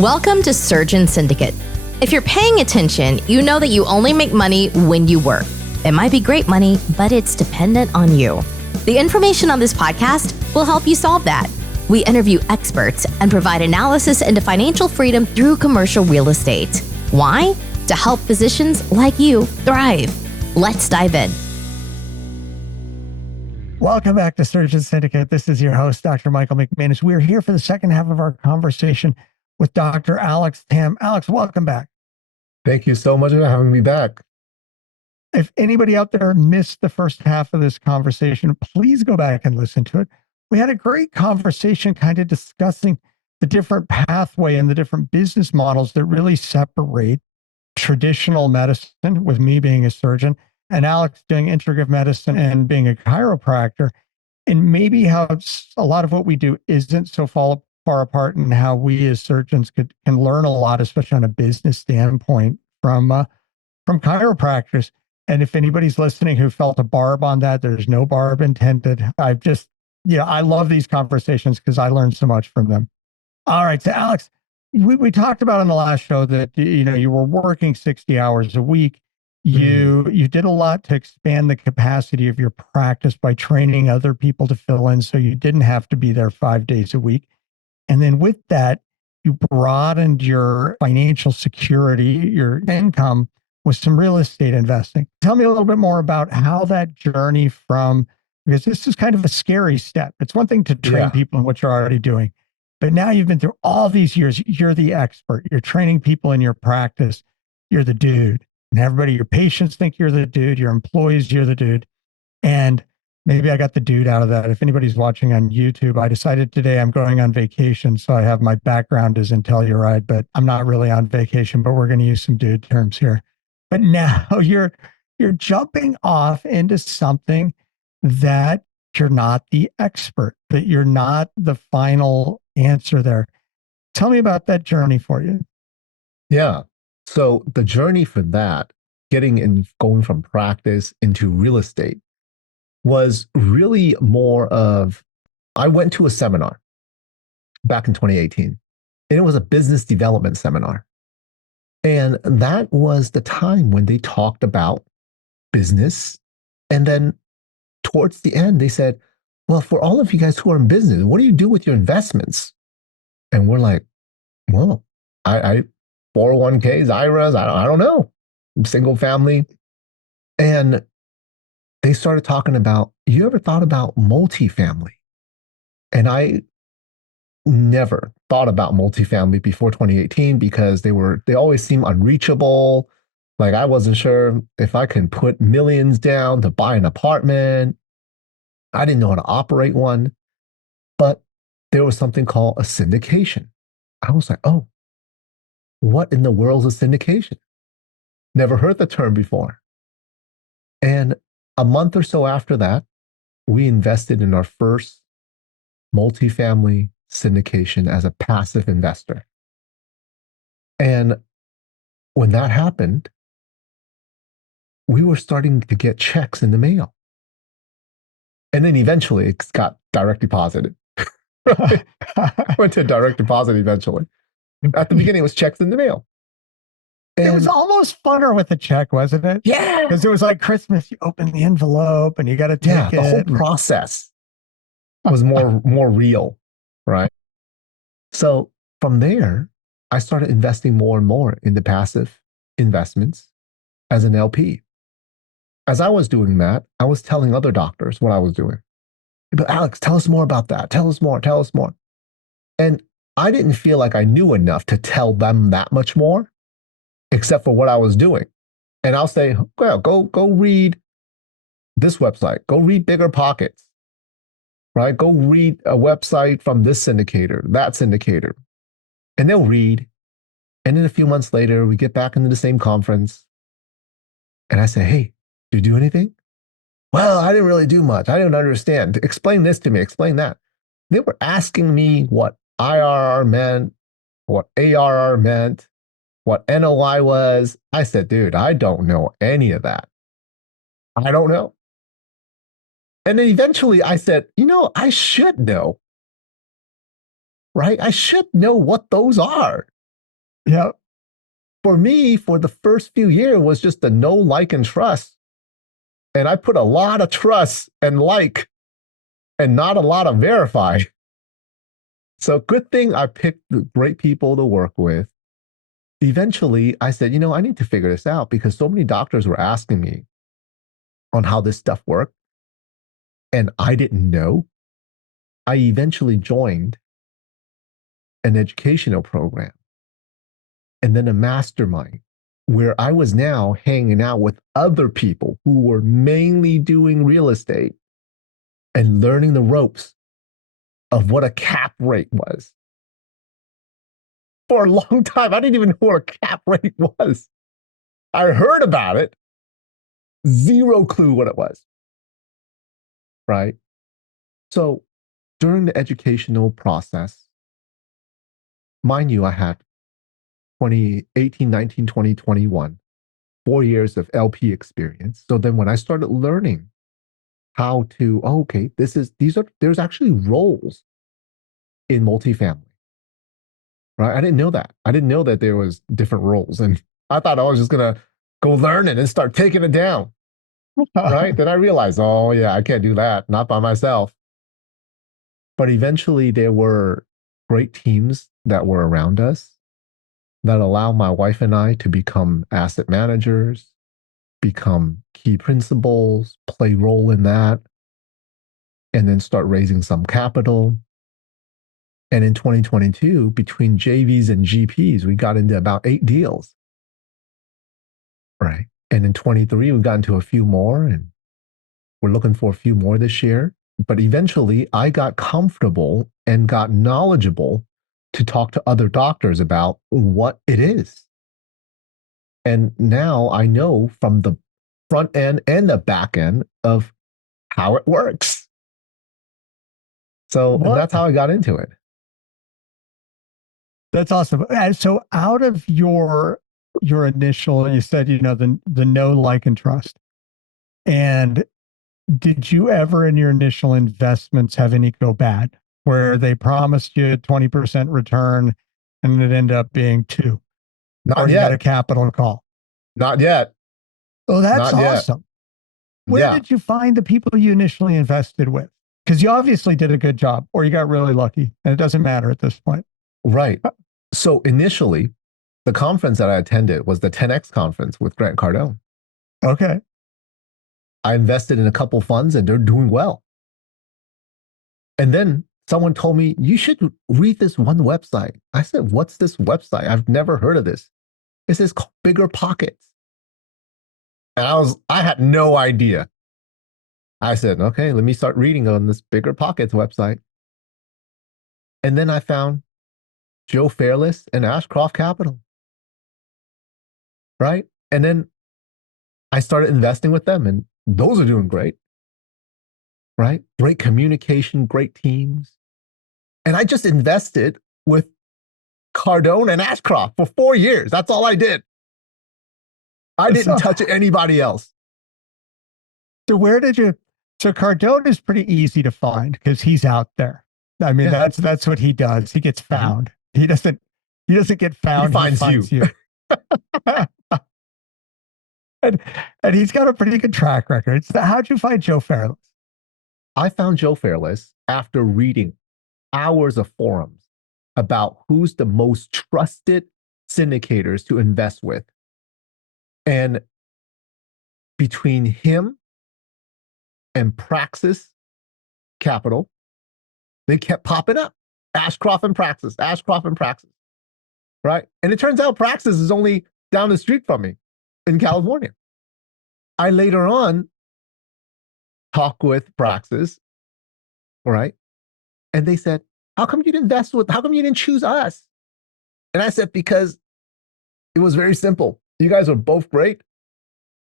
Welcome to Surgeon Syndicate. If you're paying attention, you know that you only make money when you work. It might be great money, but it's dependent on you. The information on this podcast will help you solve that. We interview experts and provide analysis into financial freedom through commercial real estate. Why? To help physicians like you thrive. Let's dive in. Welcome back to Surgeon Syndicate. This is your host, Dr. Michael McManus. We're here for the second half of our conversation with Dr. Alex Tam. Alex, welcome back. Thank you so much for having me back. If anybody out there missed the first half of this conversation, please go back and listen to it. We had a great conversation kind of discussing the different pathway and the different business models that really separate traditional medicine, with me being a surgeon, and Alex doing integrative medicine and being a chiropractor, and maybe how a lot of what we do isn't so far apart, and how we as surgeons can learn a lot, especially on a business standpoint, from chiropractors. And if anybody's listening who felt a barb on that, there's no barb intended. I love these conversations because I learned so much from them. All right, so Alex, we talked about on the last show that you were working 60 hours a week. You did a lot to expand the capacity of your practice by training other people to fill in, so you didn't have to be there 5 days a week. And then with that, you broadened your financial security, your income, with some real estate investing. Tell me a little bit more about how that journey because this is kind of a scary step. It's one thing to train people in what you're already doing, but now you've been through all these years. You're the expert. You're training people in your practice. You're the dude. And everybody, your patients think you're the dude. Your employees, you're the dude. And maybe I got the dude out of that. If anybody's watching on YouTube, I decided today I'm going on vacation. So I have my background as in Telluride, but I'm not really on vacation, but we're going to use some dude terms here. But now you're jumping off into something that you're not the expert, that you're not the final answer there. Tell me about that journey for you. Yeah. So the journey for that, going from practice into real estate, was really more of, I went to a seminar back in 2018, and it was a business development seminar. And that was the time when they talked about business. And then towards the end, they said, well, for all of you guys who are in business, what do you do with your investments? And we're like, well, I 401ks, IRAs, I don't know. I'm single family. And they started talking about, you ever thought about multifamily? And I never thought about multifamily before 2018 because they always seem unreachable. Like, I wasn't sure if I can put millions down to buy an apartment. I didn't know how to operate one, but there was something called a syndication. I was like, oh, what in the world is syndication? Never heard the term before. And a month or so after that, we invested in our first multifamily syndication as a passive investor. And when that happened, we were starting to get checks in the mail. And then eventually it got direct deposited. Went to direct deposit eventually. At the beginning, it was checks in the mail. And it was almost funner with a check, wasn't it? Yeah. Because it was like Christmas. You open the envelope and you got to take it. The whole process was more real, right? So from there, I started investing more and more in the passive investments as an LP. As I was doing that, I was telling other doctors what I was doing. But Alex, tell us more about that. Tell us more. Tell us more. And I didn't feel like I knew enough to tell them that much more, except for what I was doing. And I'll say, well, go read this website. Go read Bigger Pockets, right? Go read a website from this syndicator, that syndicator. And they'll read. And then a few months later, we get back into the same conference. And I say, hey, did you do anything? Well, I didn't really do much. I didn't understand. Explain this to me. Explain that. They were asking me what IRR meant, what ARR meant, what NOI was. I said, dude, I don't know any of that. I don't know. And then eventually I said, I should know, right? I should know what those are. Yep. For me, for the first few years was just the know, like, and trust. And I put a lot of trust and like and not a lot of verify. So good thing I picked great people to work with. Eventually, I said, I need to figure this out because so many doctors were asking me on how this stuff worked, and I didn't know. I eventually joined an educational program and then a mastermind where I was now hanging out with other people who were mainly doing real estate and learning the ropes of what a cap rate was. For a long time, I didn't even know what a cap rate was. I heard about it, zero clue what it was. Right? So during the educational process, mind you, I had 2018, 19, 20, 21, 4 years of LP experience. So then when I started learning how to, there's actually roles in multifamily, right? I didn't know that. I didn't know that there was different roles. And I thought I was just going to go learn it and start taking it down, right? Then I realized, oh yeah, I can't do that, not by myself. But eventually there were great teams that were around us that allowed my wife and I to become asset managers, become key principals, play role in that, and then start raising some capital. And in 2022, between JVs and GPs, we got into about 8 deals. Right. And in 23, we got into a few more, and we're looking for a few more this year. But eventually, I got comfortable and got knowledgeable to talk to other doctors about what it is. And now I know from the front end and the back end of how it works. So that's how I got into it. That's awesome. And so out of your initial, you said, the know, like, and trust. And did you ever in your initial investments have any go bad where they promised you 20% return and it ended up being 2? Not you yet. got a capital call? Not yet. Oh, that's Not awesome. Yet. Where did you find the people you initially invested with? Because you obviously did a good job, or you got really lucky, and it doesn't matter at this point. Right. So initially, the conference that I attended was the 10X conference with Grant Cardone. Okay. I invested in a couple funds and they're doing well. And then someone told me, you should read this one website. I said, what's this website? I've never heard of this. It says Bigger Pockets. And I had no idea. I said, okay, let me start reading on this Bigger Pockets website. And then I found Joe Fairless and Ashcroft Capital. Right? And then I started investing with them, and those are doing great. Right? Great communication, great teams. And I just invested with Cardone and Ashcroft for 4 years. That's all I did. I didn't touch anybody else. So so Cardone is pretty easy to find because he's out there. I mean, that's what he does. He gets found. He doesn't get found. He finds you. and he's got a pretty good track record. So how'd you find Joe Fairless? I found Joe Fairless after reading hours of forums about who's the most trusted syndicators to invest with. And between him and Praxis Capital, they kept popping up. Ashcroft and Praxis, Ashcroft and Praxis. Right? And it turns out Praxis is only down the street from me in California. I later on talked with Praxis, right? And they said, how come you didn't choose us? And I said, because it was very simple. You guys are both great.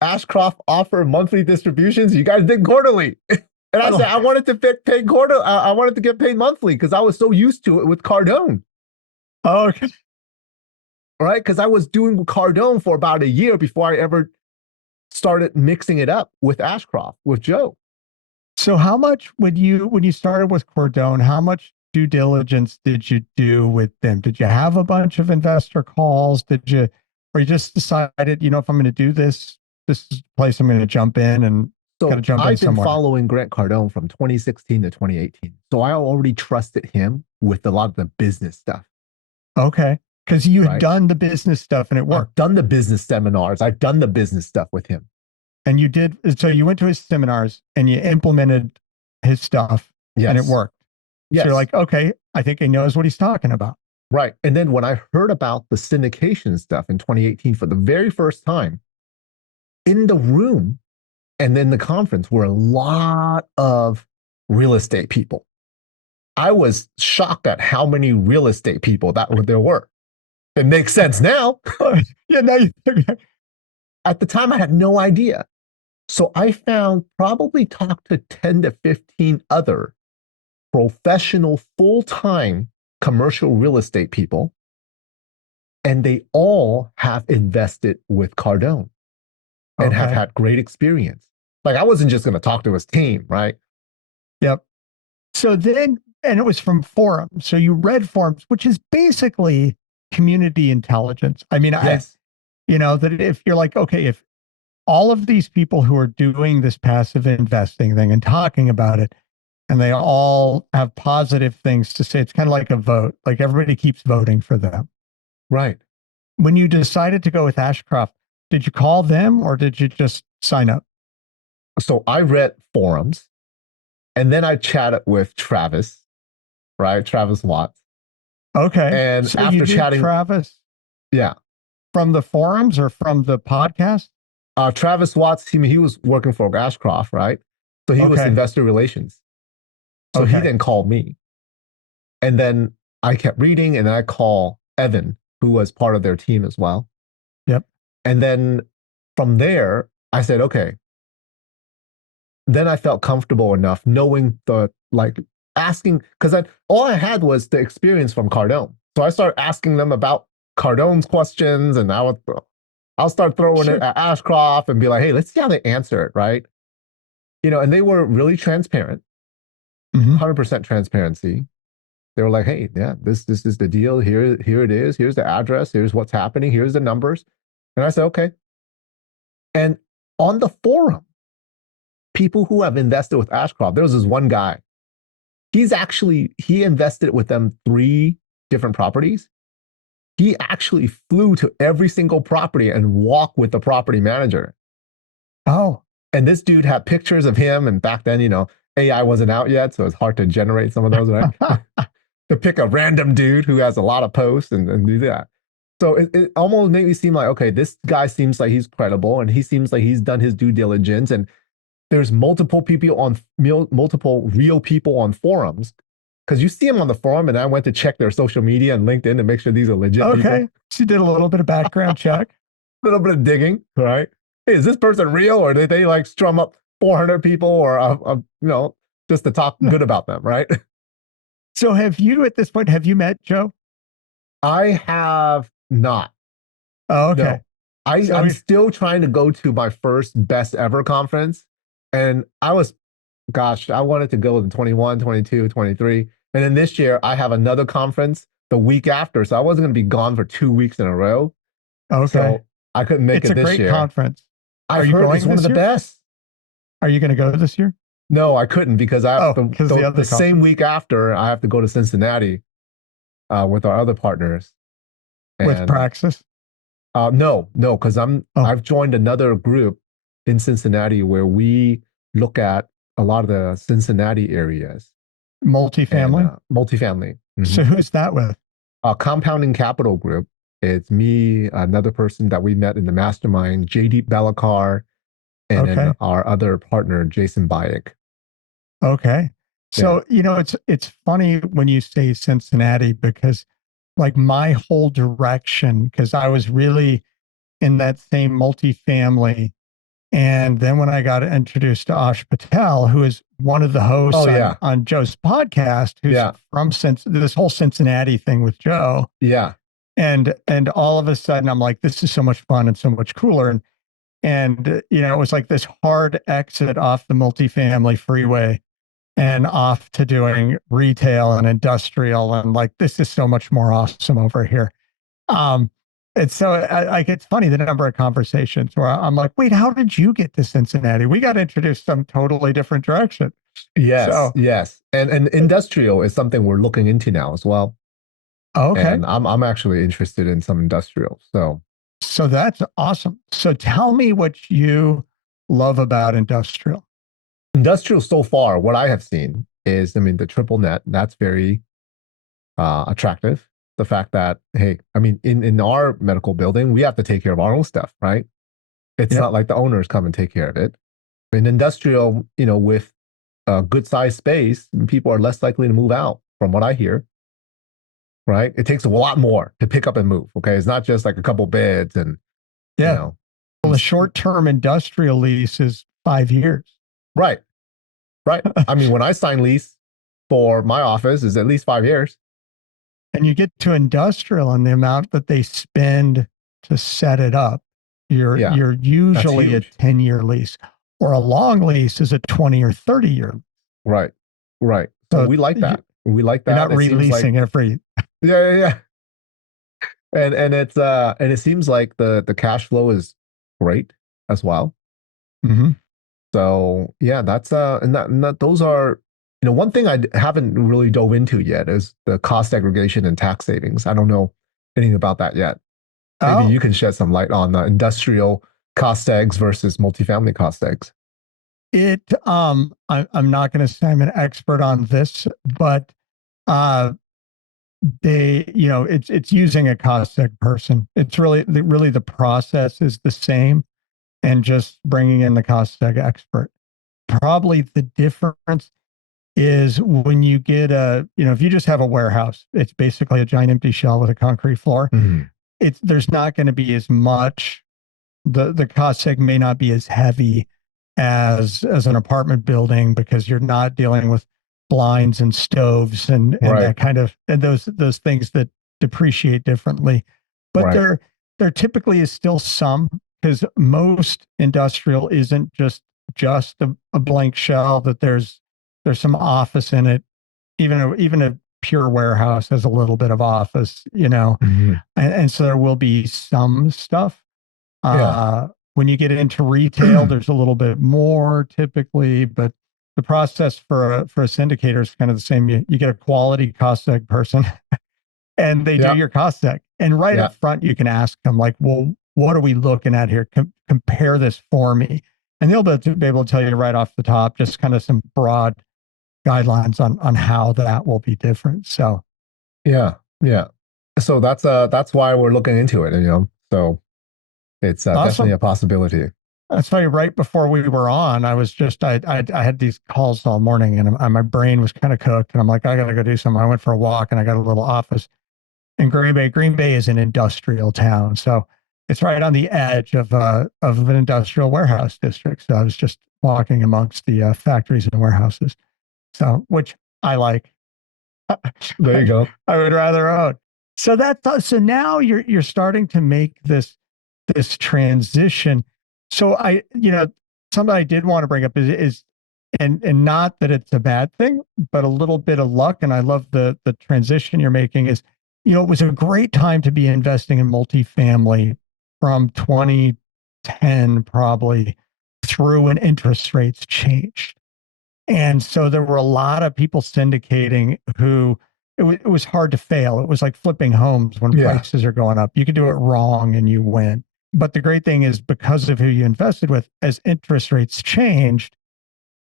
Ashcroft offered monthly distributions. You guys did quarterly. And I said, I wanted to pay quarter. I wanted to get paid monthly because I was so used to it with Cardone. Oh, okay. Right? Because I was doing Cardone for about a year before I ever started mixing it up with Ashcroft, with Joe. So how much when you started with Cardone, how much due diligence did you do with them? Did you have a bunch of investor calls? Or you just decided, if I'm going to do this, this is the place I'm going to jump in and got to So jump in I've been somewhere? following Grant Cardone from 2016 to 2018. So I already trusted him with a lot of the business stuff, Okay. Because you had right? done the business stuff and it I've worked. done the business seminars. I've done the business stuff with him. And you did. So you went to his seminars and you implemented his stuff and it Yes. worked. So you're Yes. like, okay, I think he knows what he's talking about. Right. And then when I heard about the syndication stuff in 2018 for the very first time, in the room and then the conference were a lot of real estate people. I was shocked at how many real estate people there were. It makes sense now. Yeah, now you At the time, I had no idea. So I probably talked to 10 to 15 other professional, full-time commercial real estate people, and they all have invested with Cardone and have had great experience. Like I wasn't just going to talk to his team, right? Yep. So then, and it was from forums. So you read forums, which is basically community intelligence. I mean, Yes. that if you're like, okay, if all of these people who are doing this passive investing thing and talking about it, and they all have positive things to say, it's kind of like a vote. Like everybody keeps voting for them. Right. When you decided to go with Ashcroft, did you call them or did you just sign up? So I read forums and then I chatted with Travis, right? Travis Watts. Okay. And so after you did chatting, Travis yeah. from the forums or from the podcast? Travis Watts, he was working for Ashcroft, right? So he was Okay. investor relations. So he Okay. then called me. And then I kept reading and I call Evan, who was part of their team as well. Yep. And then from there, I said, okay. Then I felt comfortable enough knowing asking, because all I had was the experience from Cardone. So I started asking them about Cardone's questions, and I'll start throwing it at Ashcroft and be like, hey, let's see how they answer it, right? And they were really transparent, 100% transparency. They were like, hey, yeah, this is the deal. Here it is. Here's the address. Here's what's happening. Here's the numbers. And I said, okay. And on the forum, people who have invested with Ashcroft, there was this one guy. He invested with them 3 different properties. He actually flew to every single property and walked with the property manager. Oh. And this dude had pictures of him. And back then, AI wasn't out yet. So it's hard to generate some of those, right? To pick a random dude who has a lot of posts and do that. So it almost made me seem like, okay, this guy seems like he's credible and he seems like he's done his due diligence. And there's multiple real people on forums. Because you see them on the forum, and I went to check their social media and LinkedIn to make sure these are legit people. Okay. So you did a little bit of background check. A little bit of digging, right? Hey, is this person real, or did they strum up 400 people, or just to talk good about them, right? So at this point, have you met Joe? I have not. Oh, okay. No. I'm still trying to go to my first best ever conference, and I wanted to go in 21, 22, 23. And then this year, I have another conference the week after. So I wasn't going to be gone for 2 weeks in a row. Okay. So I couldn't make it this year. It's a great conference. I've heard it's one of the best. Are you going to go this year? No, I couldn't because I have the same same week after, I have to go to Cincinnati with our other partners. With Praxis? No, because I've joined another group in Cincinnati where we look at a lot of the Cincinnati areas. Multifamily? Multifamily. Mm-hmm. So who's that with? Compounding Capital Group. It's me, another person that we met in the mastermind, JD Belakar, and then our other partner, Jason Bayek. Okay. So, it's funny when you say Cincinnati because like my whole direction, because I was really in that same multifamily. And then when I got introduced to Ash Patel, who is one of the hosts on Joe's podcast, who's from this whole Cincinnati thing with Joe. Yeah. And all of a sudden I'm like, this is so much fun and so much cooler. And it was like this hard exit off the multifamily freeway and off to doing retail and industrial. And like, this is so much more awesome over here. Um, and so like, it's funny, the number of conversations where I'm like, wait, how did you get to Cincinnati? We got introduced some totally different direction. Yes, So, yes. And industrial is something we're looking into now as well. okay. And I'm actually interested in some industrial. So that's awesome. So tell me what you love about industrial. Industrial so far, what I have seen is, I mean, the triple net, that's very attractive. The fact that, hey, I mean, in our medical building, we have to take care of our own stuff, right? It's Yep. not like the owners come and take care of it. In industrial, with a good sized space, people are less likely to move out, from what I hear, right? It takes a lot more to pick up and move. Okay. It's not just like a couple beds and, you Yeah. know, Well, the short-term industrial lease is 5 years. right. Right. I mean, when I sign lease for my office is at least 5 years. And you get to industrial and the amount that they spend to set it up, you're Yeah, you're usually a huge. 10-year lease, or a long lease is a 20 or 30-year. Right. Right. So So we like that. We like you're that. not It seems like, releasing every. yeah, yeah, yeah. And it seems like the cash flow is great as well. Mhm. So yeah, that's and that those are, one thing haven't really dove into yet is the cost segregation and tax savings. I don't know anything about that yet. Maybe Oh, you can shed some light on industrial cost segs versus multifamily cost segs. I'm not going to say I'm an expert on this, but uh, it's using a cost seg person. It's really the process is the same, and just bringing in the cost seg expert. Probably the difference is when you get if you just have a warehouse, it's basically a giant empty shell with a concrete floor. Mhm. There's not going to be as much, the cost seg may not be as heavy as an apartment building, because you're not dealing with blinds and stoves and Right. that kind of, and those things that depreciate differently. But Right. there typically is still some, because most industrial isn't just a blank shell, that there's some office in it. Even a pure warehouse has a little bit of office, Mhm. and so there will be some stuff. Yeah. When you get into retail, there's a little bit more typically, but the process for a syndicator is kind of the same. You get a quality cost seg person, and they do Yeah. your cost seg. And right Yeah. up front, you can ask them like, "Well, what are we looking at here? Compare this for me," and they'll be able to tell you right off the top, just kind of some broad guidelines on how that will be different. So Yeah. Yeah. So that's why we're looking into it, So it's definitely awesome. a possibility. That's funny. Right before we were on, I was just I had these calls all morning, and my brain was kind of cooked, and I'm like, I gotta go do something. I went for a walk, and I got a little office in Green Bay. Green Bay is an industrial town, so it's right on the edge of an industrial warehouse district. So I was just walking amongst the factories and warehouses, so which I like. There you go. I would rather own. So so now you're starting to make this transition. So something I did want to bring up is and not that it's a bad thing, but a little bit of luck. And I love the transition you're making is, it was a great time to be investing in multifamily from 2010 probably through when interest rates changed. And so there were a lot of people syndicating who it was hard to fail. It was like flipping homes when Yeah. prices are going up. You could do it wrong and you win. But the great thing is, because of who you invested with, as interest rates changed,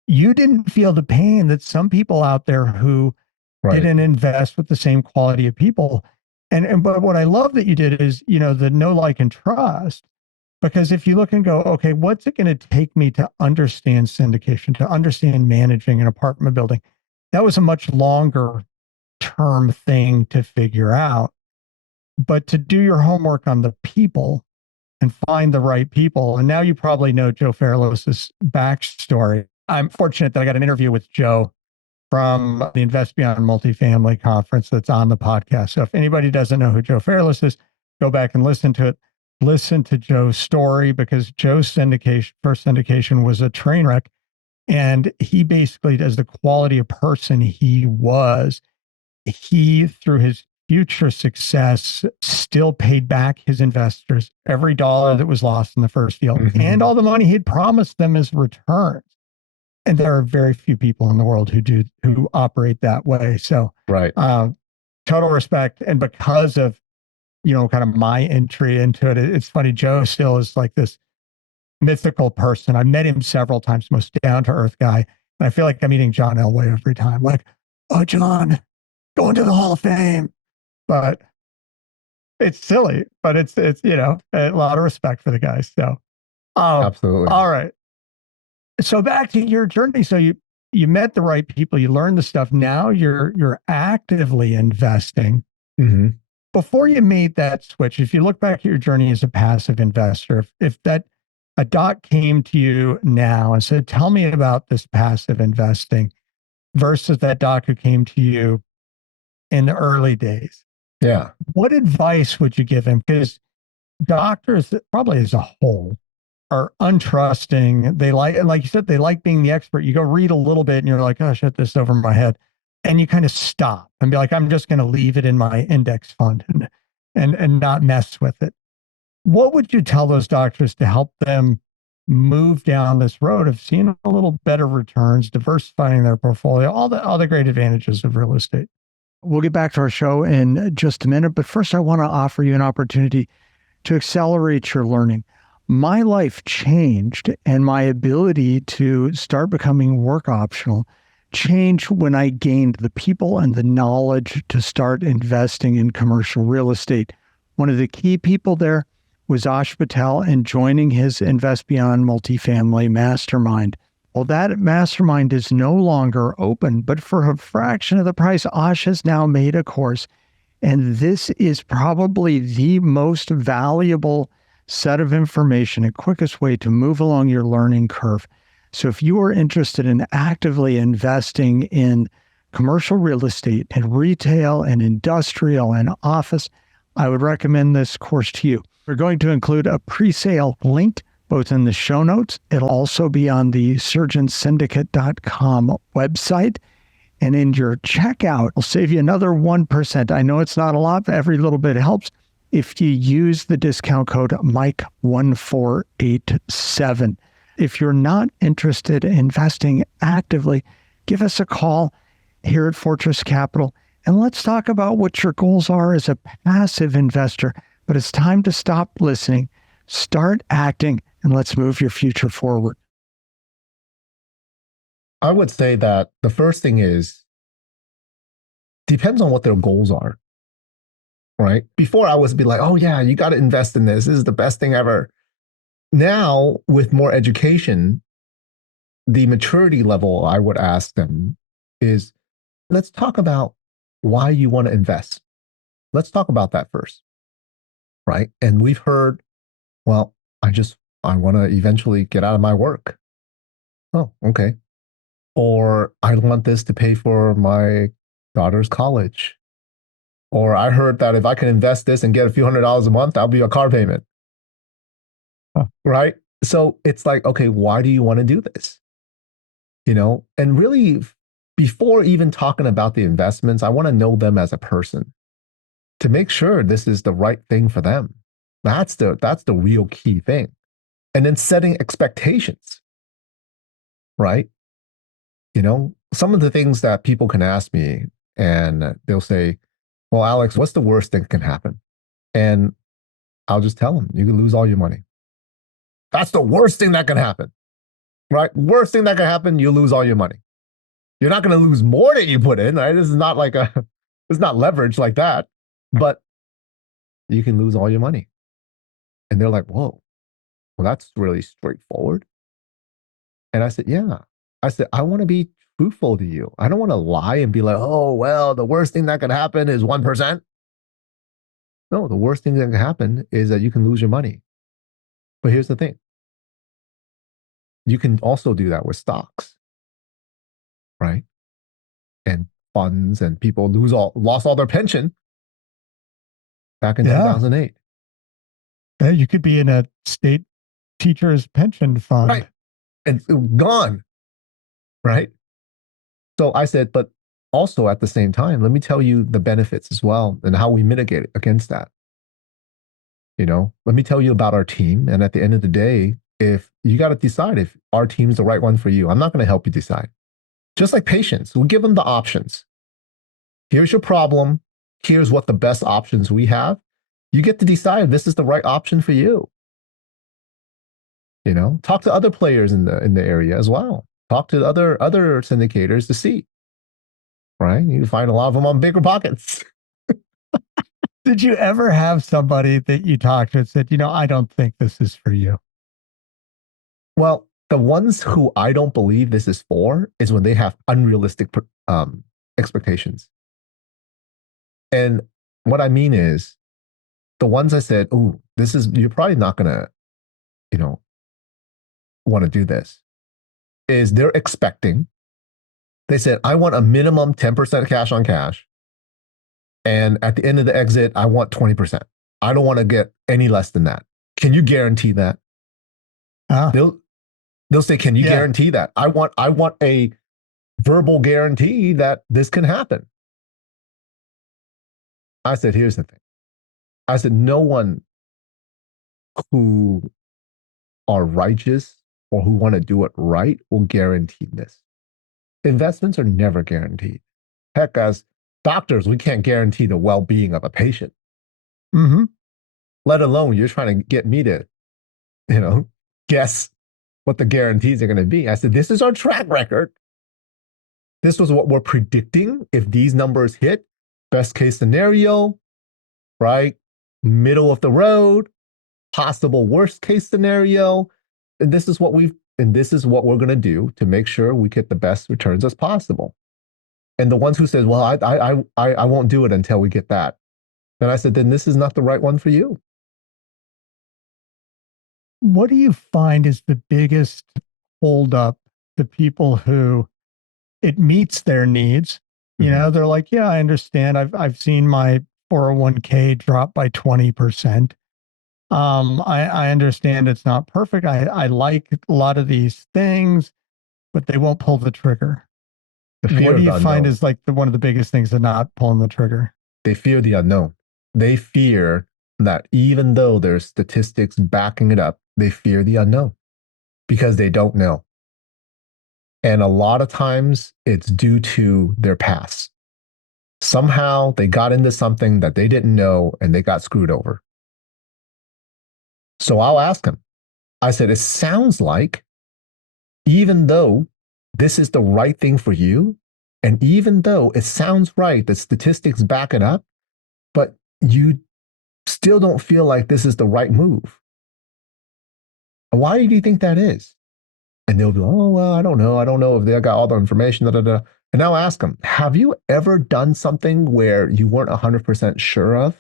you didn't feel the pain that some people out there who Right. didn't invest with the same quality of people. And but what I love that you did is, the know, like, and trust. Because if you look and go, okay, what's it going to take me to understand syndication, to understand managing an apartment building? That was a much longer term thing to figure out. But to do your homework on the people and find the right people. And now you probably know Joe Fairless's backstory. I'm fortunate that I got an interview with Joe from the Invest Beyond Multifamily conference that's on the podcast. So if anybody doesn't know who Joe Fairless is, go back and listen to it. Listen to Joe's story, because Joe's first syndication was a train wreck. And he basically, as the quality of person he was, he, through his future success, still paid back his investors every dollar that was lost in the first deal and all the money he'd promised them as returns. And there are very few people in the world who operate that way. So, Right. Total respect. And because of, kind of my entry into it, it's funny. Joe still is like this mythical person. I've met him several times, most down to earth guy. And I feel like I'm meeting John Elway every time. Like, oh, John, going to the Hall of Fame. But it's silly, but it's, a lot of respect for the guy. So, Absolutely. all right. So back to your journey. So you met the right people, you learned the stuff. Now you're actively investing. Mm-hmm. Before you made that switch, if you look back at your journey as a passive investor, if that a doc came to you now and said, tell me about this passive investing versus that doc who came to you in the early days, Yeah. what advice would you give him? Because doctors, probably as a whole, are untrusting. They like you said, they like being the expert. You go read a little bit and you're like, oh shit, this is over my head. And you kind of stop and be like, I'm just going to leave it in my index fund and not mess with it. What would you tell those doctors to help them move down this road of seeing a little better returns, diversifying their portfolio, all the great advantages of real estate? We'll get back to our show in just a minute, but first I want to offer you an opportunity to accelerate your learning. My life changed and my ability to start becoming work optional changed when I gained the people and the knowledge to start investing in commercial real estate. One of the key people there was Ash Patel and joining his Invest Beyond Multifamily Mastermind. Well, that mastermind is no longer open, but for a fraction of the price, Ash has now made a course. And this is probably the most valuable set of information and quickest way to move along your learning curve. So if you are interested in actively investing in commercial real estate and retail and industrial and office, I would recommend this course to you. We're going to include a pre-sale link both in the show notes. It'll also be on the surgeonsyndicate.com website. And in your checkout, it'll save you another 1%. I know it's not a lot, but every little bit helps if you use the discount code Mike1487. If you're not interested in investing actively, give us a call here at Fortress Capital, and let's talk about what your goals are as a passive investor. But it's time to stop listening, start acting, and let's move your future forward. I would say that the first thing is, depends on what their goals are, right? Before I was be like, oh yeah, you got to invest in this. This is the best thing ever. Now, with more education, the maturity level I would ask them is, let's talk about why you want to invest. Let's talk about that first, right? And we've heard, well, I want to eventually get out of my work. Oh, okay. Or I want this to pay for my daughter's college. Or I heard that if I can invest this and get a few $100s a month, that'll be a car payment. Right? So it's like, okay, why do you want to do this? And really, before even talking about the investments, I want to know them as a person to make sure this is the right thing for them. That's the real key thing. And then setting expectations, right? Some of the things that people can ask me and they'll say, well, Alex, what's the worst thing that can happen? And I'll just tell them, you can lose all your money. That's the worst thing that can happen, right? Worst thing that can happen, you lose all your money. You're not going to lose more than you put in, right? This is not it's not leverage like that, but you can lose all your money. And they're like, whoa, well, that's really straightforward. And I said, yeah. I said, I want to be truthful to you. I don't want to lie and be like, oh, well, the worst thing that could happen is 1%. No, the worst thing that can happen is that you can lose your money. But here's the thing. You can also do that with stocks, right? And funds, and people lost all their pension back in 2008. Yeah, you could be in a state teacher's pension fund. Right. And gone. right? So I said, but also at the same time, let me tell you the benefits as well and how we mitigate against that. Let me tell you about our team. And at the end of the day, if you got to decide if our team's the right one for you, I'm not going to help you decide. Just like patients, we'll give them the options. Here's your problem. Here's what the best options we have. You get to decide if this is the right option for you. Talk to other players in the area as well. Talk to other syndicators to see. Right? You find a lot of them on bigger pockets. Did you ever have somebody that you talked to and said, I don't think this is for you? Well, the ones who I don't believe this is for is when they have unrealistic expectations. And what I mean is, the ones I said, "Oh, you're probably not gonna, want to do this," is they're expecting. They said, "I want a minimum 10% cash on cash, and at the end of the exit, I want 20%. I don't want to get any less than that. Can you guarantee that?" They'll say, "Can you guarantee that?" I want a verbal guarantee that this can happen. I said, here's the thing. I said, no one who are righteous or who want to do it right will guarantee this. Investments are never guaranteed. Heck, as doctors, we can't guarantee the well-being of a patient. Mm-hmm. Let alone you're trying to get me to, guess what the guarantees are going to be. I said, this is our track record. This was what we're predicting. If these numbers hit, best case scenario, right? Middle of the road, possible worst case scenario. And this is what we're going to do to make sure we get the best returns as possible. And the ones who said, well, I won't do it until we get that. Then I said, then this is not the right one for you. What do you find is the biggest holdup to people who it meets their needs? They're like, yeah, I understand. I've seen my 401k drop by 20%. I understand it's not perfect. I like a lot of these things, but they won't pull the trigger. What do you find is like one of the biggest things to not pulling the trigger? They fear the unknown. They fear that even though there's statistics backing it up, they fear the unknown because they don't know. And a lot of times it's due to their past. Somehow they got into something that they didn't know and they got screwed over. So I'll ask them. I said, it sounds like even though this is the right thing for you, and even though it sounds right, the statistics back it up, but you still don't feel like this is the right move. Why do you think that is? And they'll be, oh, well, I don't know. I don't know if they got all the information. Da, da, da. And I'll ask them, have you ever done something where you weren't 100% sure of?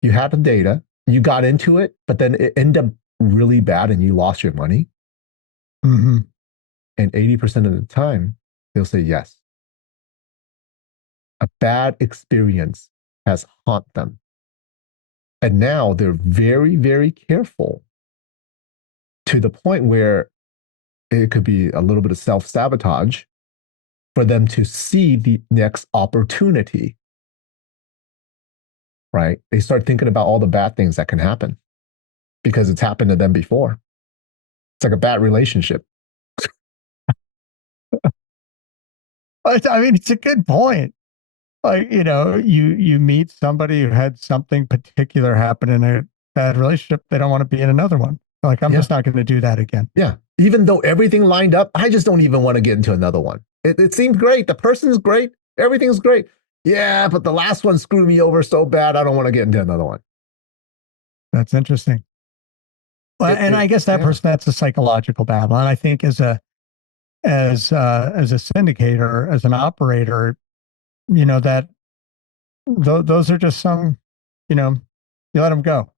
You had the data, you got into it, but then it ended up really bad and you lost your money? Mm-hmm. And 80% of the time, they'll say yes. A bad experience has haunted them. And now they're very, very careful to the point where it could be a little bit of self-sabotage for them to see the next opportunity, right? They start thinking about all the bad things that can happen because it's happened to them before. It's like a bad relationship. I mean, it's a good point. Like, you meet somebody who had something particular happen in a bad relationship. They don't want to be in another one. Like, I'm just not going to do that again. Yeah. Even though everything lined up, I just don't even want to get into another one. It seemed great. The person's great. Everything's great. Yeah, but the last one screwed me over so bad, I don't want to get into another one. That's interesting. Well, I guess that person, that's a psychological battle. And I think as a syndicator, as an operator, that those are just some, you let them go.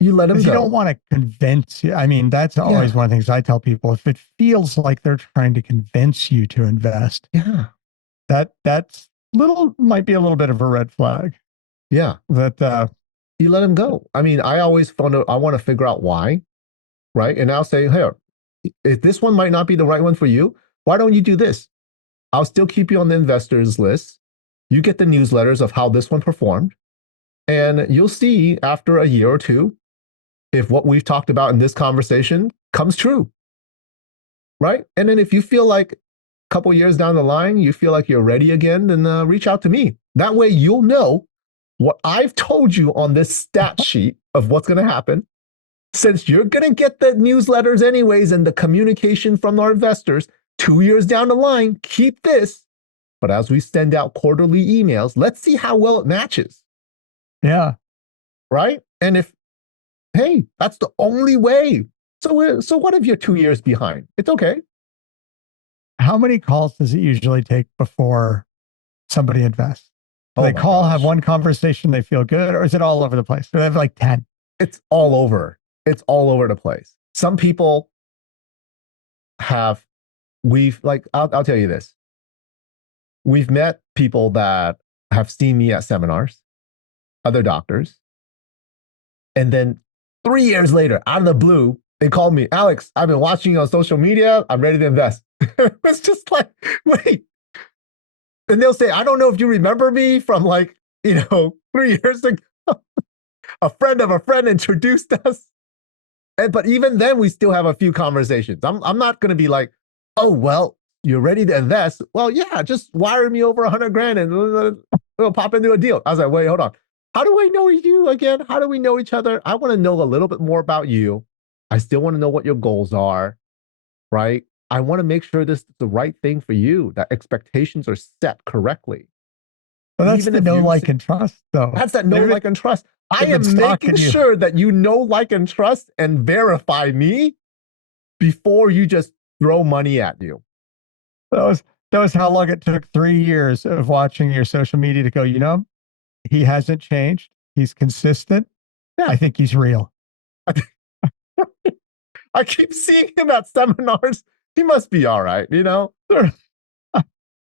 You let them go. You don't want to convince you. I mean, that's always one of the things I tell people. If it feels like they're trying to convince you to invest, that's might be a little bit of a red flag. Yeah. That you let them go. I mean, I always I want to figure out why, right? And I'll say, hey, if this one might not be the right one for you, why don't you do this? I'll still keep you on the investors list. You get the newsletters of how this one performed. And you'll see after a year or two if what we've talked about in this conversation comes true. Right? And then if you feel like a couple years down the line, you feel like you're ready again, then reach out to me. That way you'll know what I've told you on this stat sheet of what's going to happen. Since you're going to get the newsletters anyways and the communication from our investors 2 years down the line, keep this. But as we send out quarterly emails, let's see how well it matches. Yeah. Right? And if, hey, that's the only way. So what if you're 2 years behind? It's okay. How many calls does it usually take before somebody invests? Do they call, have one conversation, they feel good, or is it all over the place? Do they have like 10? It's all over. It's all over the place. Some people I'll tell you this. We've met people that have seen me at seminars, other doctors, and then 3 years later, out of the blue, they called me, Alex, I've been watching you on social media. I'm ready to invest. It's just like, wait. And they'll say, I don't know if you remember me from 3 years ago. A friend of a friend introduced us. But even then, we still have a few conversations. I'm not going to be like, oh, well, you're ready to invest. Well, yeah, just wire me over 100 grand and we'll pop into a deal. I was like, wait, hold on. How do I know you again? How do we know each other? I want to know a little bit more about you. I still want to know what your goals are, right? I want to make sure this is the right thing for you, that expectations are set correctly. Well, that's the know, like, and trust, though. That's that know, like, and trust. I am making sure that you know, like, and trust and verify me before you just throw money at you. That was how long it took. 3 years of watching your social media to go, he hasn't changed. He's consistent. Yeah. I think he's real. I keep seeing him at seminars. He must be all right,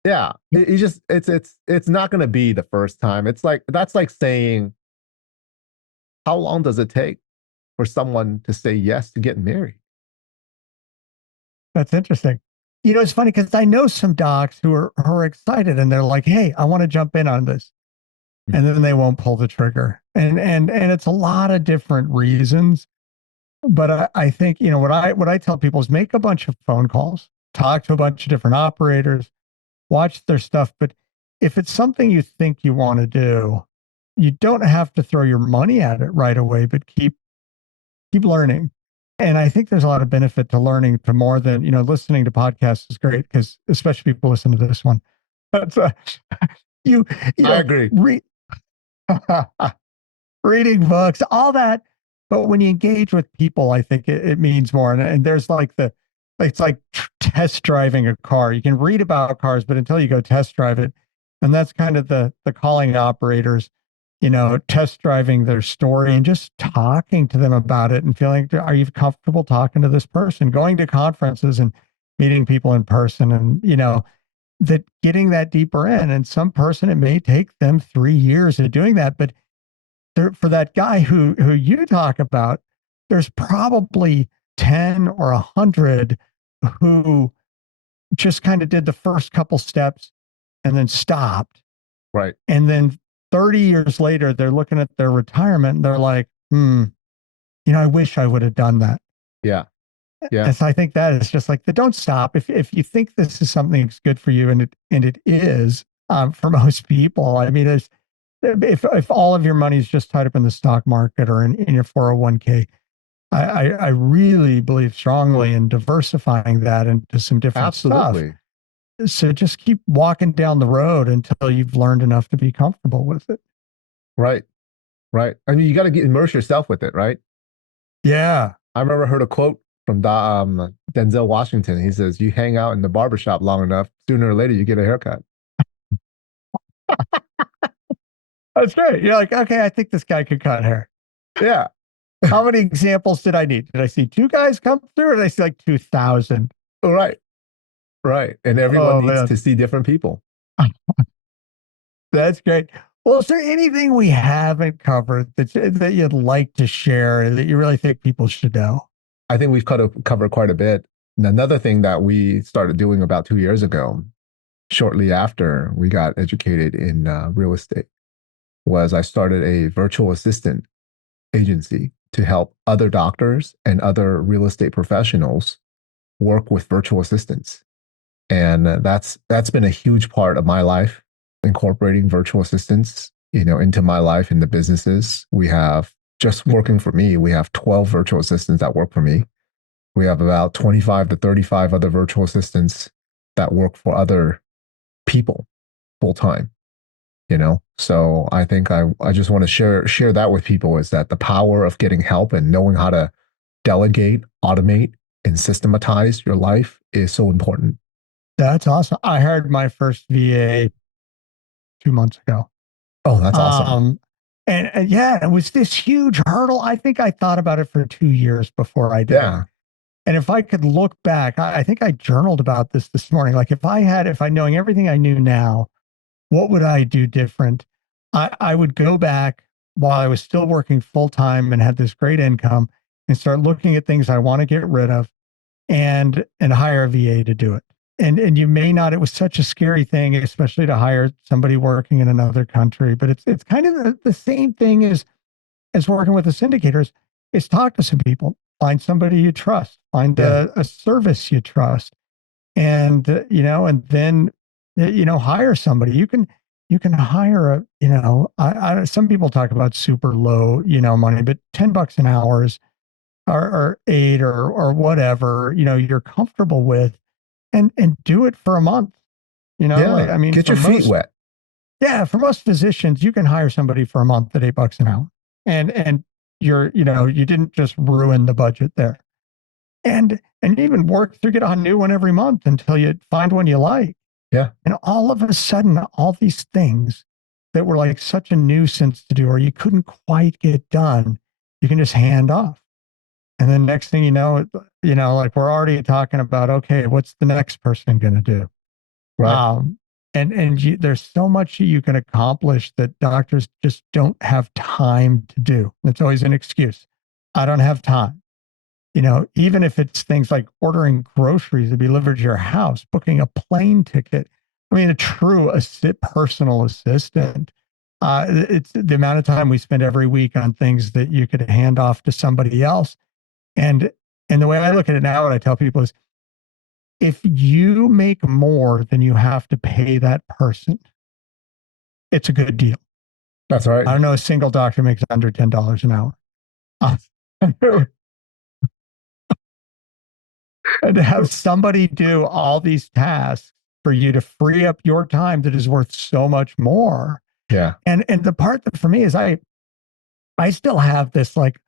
Yeah, it's not going to be the first time. That's like saying, how long does it take for someone to say yes to getting married? That's interesting. It's funny because I know some docs who are excited and they're like, hey, I want to jump in on this. And then they won't pull the trigger. And it's a lot of different reasons. But I think, what I tell people is make a bunch of phone calls, talk to a bunch of different operators, watch their stuff. But if it's something you think you want to do, you don't have to throw your money at it right away, but keep learning. And I think there's a lot of benefit to learning to more than, listening to podcasts is great because especially people listen to this one. But I agree. Reading books, all that. But when you engage with people, I think it means more. And there's it's like test driving a car. You can read about cars, but until you go test drive it, and that's kind of the calling operators, test driving their story and just talking to them about it and feeling, are you comfortable talking to this person? Going to conferences and meeting people in person and, that getting that deeper in. And some person, it may take them 3 years of doing that, but for that guy who you talk about, there's probably 10 or 100 who just kind of did the first couple steps and then stopped. Right. And then 30 years later, they're looking at their retirement and they're like, I wish I would have done that. Yeah. Yeah. And so I think that is just like don't stop. If you think this is something that's good for you, and it is for most people. I mean, if all of your money is just tied up in the stock market or in your 401k, I really believe strongly in diversifying that into some different stuff. So just keep walking down the road until you've learned enough to be comfortable with it. Right. Right. I mean, you got to immerse yourself with it, right? Yeah. I remember I heard a quote from Denzel Washington. He says, you hang out in the barbershop long enough, sooner or later you get a haircut. That's great. You're like, okay, I think this guy could cut hair. Yeah. How many examples did I need? Did I see 2 guys come through or did I see like 2,000? Right. Right. And everyone needs to see different people. That's great. Well, is there anything we haven't covered that you'd like to share that you really think people should know? I think we've covered quite a bit. another thing that we started doing about 2 years ago, shortly after we got educated in real estate, was I started a virtual assistant agency to help other doctors and other real estate professionals work with virtual assistants. And that's been a huge part of my life, incorporating virtual assistants, into my life in the businesses. We have, just working for me, we have 12 virtual assistants that work for me. We have about 25 to 35 other virtual assistants that work for other people full time. So I think I just want to share that with people, is that the power of getting help and knowing how to delegate, automate, and systematize your life is so important. That's awesome. I hired my first VA 2 months ago. Oh, that's awesome. And yeah, it was this huge hurdle. I think I thought about it for 2 years before I did. Yeah. And if I could look back, I think I journaled about this morning. Like if I knowing everything I knew now, what would I do different? I would go back while I was still working full time and had this great income and start looking at things I want to get rid of and hire a VA to do it. And you may not, it was such a scary thing, especially to hire somebody working in another country, but it's kind of the same thing as working with the syndicators, is talk to some people, find somebody you trust, find a service you trust, and and then hire somebody. You can hire some people talk about super low money, but $10 an hour is, or 8 or whatever you're comfortable with, and do it for a month. Get your feet wet. Yeah, for most physicians, you can hire somebody for a month at $8 an hour, and you didn't just ruin the budget there, and even work through, get a new one every month until you find one you like. Yeah. And all of a sudden, all these things that were like such a nuisance to do, or you couldn't quite get done, you can just hand off. And then next thing you know, like we're already talking about, okay, what's the next person going to do? Right. There's so much you can accomplish that doctors just don't have time to do. That's always an excuse. I don't have time. Even if it's things like ordering groceries to be delivered to your house, booking a plane ticket. I mean, a true personal assistant. It's the amount of time we spend every week on things that you could hand off to somebody else. And the way I look at it now, what I tell people is, if you make more than you have to pay that person, it's a good deal. That's right. I don't know a single doctor makes under $10 an hour. And to have somebody do all these tasks for you to free up your time that is worth so much more. Yeah. And the part that for me is I still have this like,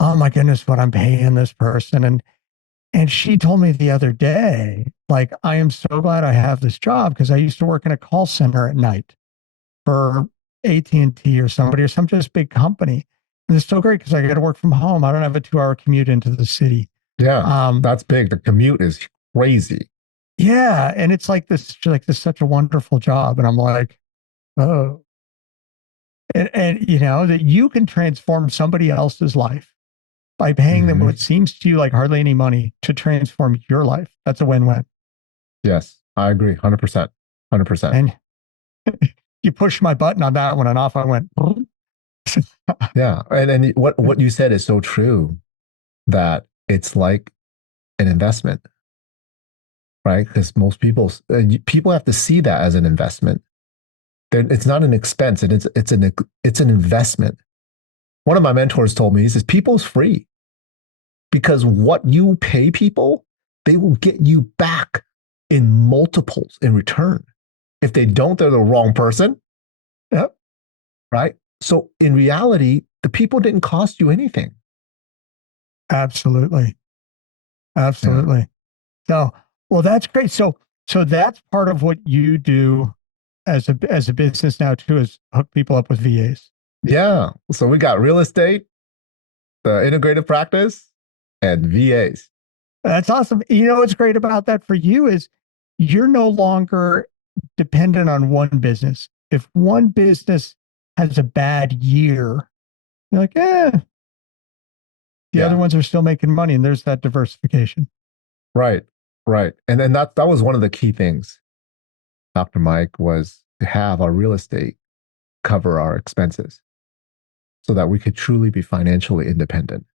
oh my goodness, what I'm paying this person. And she told me the other day, like, I am so glad I have this job, because I used to work in a call center at night for AT&T or somebody, or some just big company. And it's so great because I get to work from home. I don't have a 2-hour commute into the city. Yeah, that's big. The commute is crazy. Yeah, and it's like this such a wonderful job, and I'm like, oh, and that you can transform somebody else's life by paying them what seems to you like hardly any money to transform your life. That's a win-win. Yes, I agree, 100%, 100%. And you pushed my button on that one, and off I went. Yeah, and what you said is so true, that it's like an investment, right? Because most people have to see that as an investment. It's not an expense, and it's an investment. One of my mentors told me, he says, people's free, because what you pay people, they will get you back in multiples in return. If they don't, they're the wrong person. Yep. Right? So in reality, the people didn't cost you anything. Absolutely. Absolutely. Yeah. So, well, that's great. So that's part of what you do as a business now too, is hook people up with VAs. Yeah. So we got real estate, the integrative practice, and VAs. That's awesome. What's great about that for you is you're no longer dependent on one business. If one business has a bad year, you're like, the other ones are still making money, and there's that diversification. Right. Right. And then that was one of the key things, Dr. Mike, was to have our real estate cover our expenses so that we could truly be financially independent.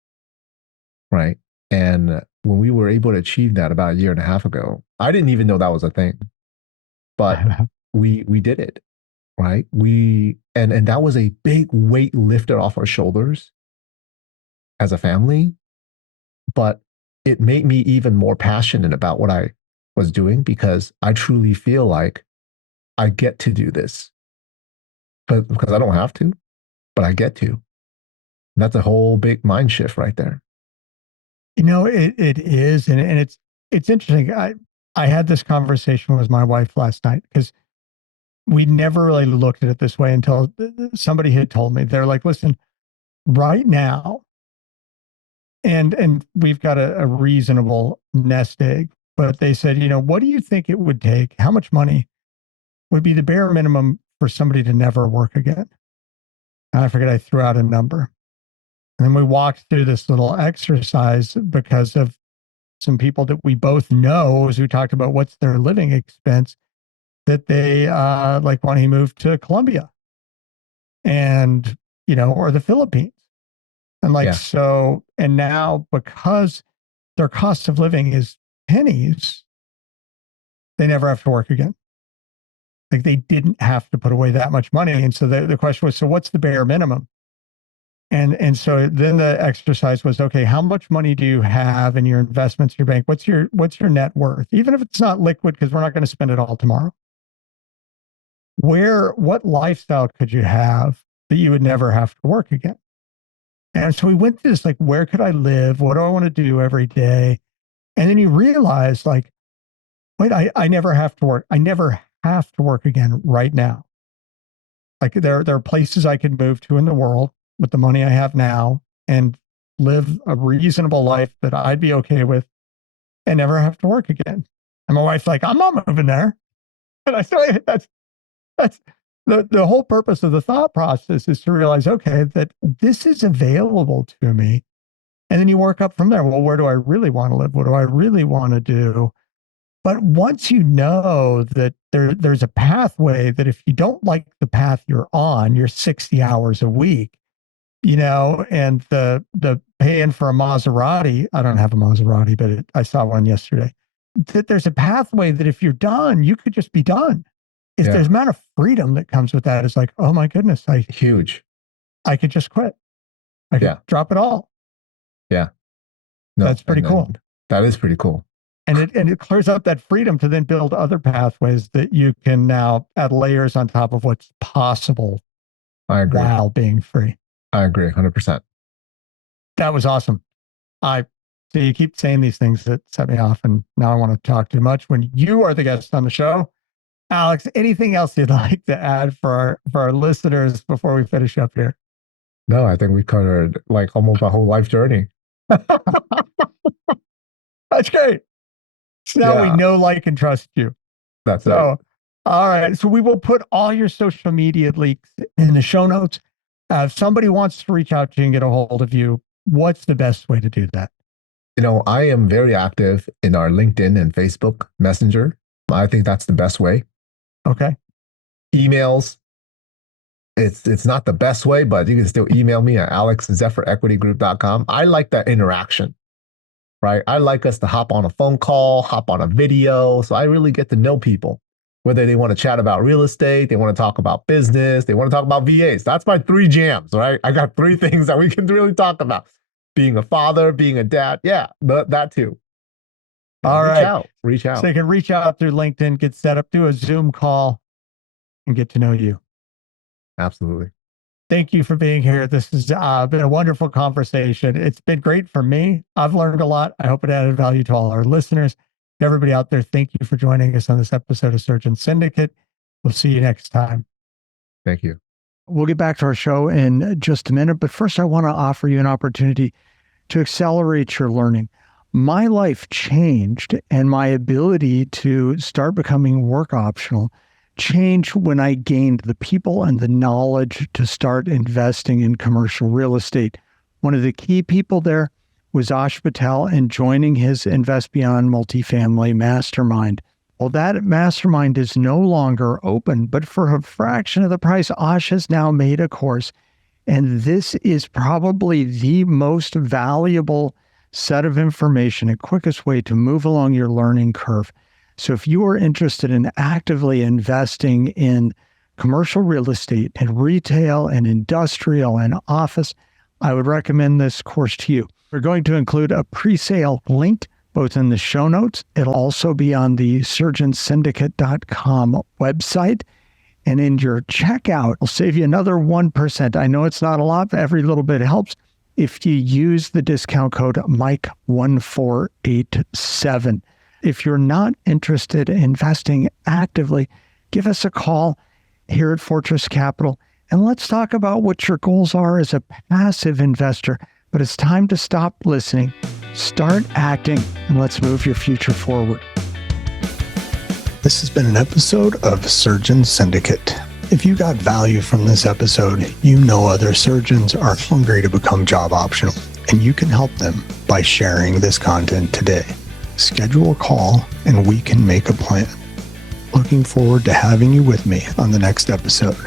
Right. And when we were able to achieve that about a year and a half ago, I didn't even know that was a thing, but we did it. Right. And that was a big weight lifted off our shoulders as a family, but it made me even more passionate about what I was doing because I truly feel like I get to do this, but because I don't have to, but I get to. And that's a whole big mind shift right there. It is, and it's interesting. I had this conversation with my wife last night because we never really looked at it this way until somebody had told me. They're like, listen, right now, and we've got a reasonable nest egg, but they said, what do you think it would take? How much money would be the bare minimum for somebody to never work again? And I forget, I threw out a number. And then we walked through this little exercise because of some people that we both know, as we talked about what's their living expense, that they like when he moved to Colombia and, or the Philippines. And so, and now because their cost of living is pennies, they never have to work again. Like they didn't have to put away that much money. And so the question was, so what's the bare minimum? And so then the exercise was, okay, how much money do you have in your investments, your bank? What's your net worth? Even if it's not liquid, because we're not going to spend it all tomorrow. What lifestyle could you have that you would never have to work again? And so we went through this, like, where could I live? What do I want to do every day? And then you realize, like, wait, I never have to work. I never have to work again right now. Like there are places I could move to in the world with the money I have now and live a reasonable life that I'd be okay with and never have to work again. And my wife's like, I'm not moving there. And I said, that's the whole purpose of the thought process is to realize, okay, that this is available to me. And then you work up from there. Well, where do I really want to live? What do I really want to do? But once you know that there's a pathway that if you don't like the path you're on, you're 60 hours a week, and the paying for a Maserati, I don't have a Maserati, but I saw one yesterday, that there's a pathway that if you're done, you could just be done. If there's amount of freedom that comes with that, it's like, oh my goodness, huge. I could just quit. I could drop it all. Yeah. No, that's pretty cool. That is pretty cool. And it clears up that freedom to then build other pathways that you can now add layers on top of what's possible. I agree. While being free. I agree 100%. That was awesome. So you keep saying these things that set me off, and now I want to talk too much when you are the guest on the show. Alex, anything else you'd like to add for our listeners before we finish up here? No, I think we covered like almost a whole life journey. That's great. So now we know, like, and trust you. That's it. All right. So we will put all your social media links in the show notes. If somebody wants to reach out to you and get a hold of you, what's the best way to do that? I am very active in our LinkedIn and Facebook Messenger. I think that's the best way. Okay. Emails. It's not the best way, but you can still email me at alexzephyrequitygroup.com. I like that interaction, right? I like us to hop on a phone call, hop on a video. So I really get to know people, whether they want to chat about real estate, they want to talk about business, they want to talk about VAs. That's my 3 jams, right? I got 3 things that we can really talk about. Being a father, being a dad. Yeah, that too. All right. Reach out. So you can reach out through LinkedIn, get set up, do a Zoom call, and get to know you. Absolutely. Thank you for being here. This has been a wonderful conversation. It's been great for me. I've learned a lot. I hope it added value to all our listeners. Everybody out there, thank you for joining us on this episode of Surgeon Syndicate. We'll see you next time. Thank you. We'll get back to our show in just a minute, but first I want to offer you an opportunity to accelerate your learning. My life changed, and my ability to start becoming work optional changed when I gained the people and the knowledge to start investing in commercial real estate. One of the key people there was Ash Patel and joining his Invest Beyond Multifamily Mastermind. Well, that mastermind is no longer open, but for a fraction of the price, Ash has now made a course. And this is probably the most valuable set of information and quickest way to move along your learning curve. So if you are interested in actively investing in commercial real estate and retail and industrial and office, I would recommend this course to you. We're going to include a pre-sale link both in the show notes. It'll also be on the surgeonsyndicate.com website. And in your checkout, it'll save you another 1%. I know it's not a lot, but every little bit helps if you use the discount code Mike1487. If you're not interested in investing actively, give us a call here at Fortress Capital, and let's talk about what your goals are as a passive investor. But it's time to stop listening, start acting, and let's move your future forward. This has been an episode of Surgeon Syndicate. If you got value from this episode, you know other surgeons are hungry to become job optional, and you can help them by sharing this content today. Schedule a call and we can make a plan. Looking forward to having you with me on the next episode.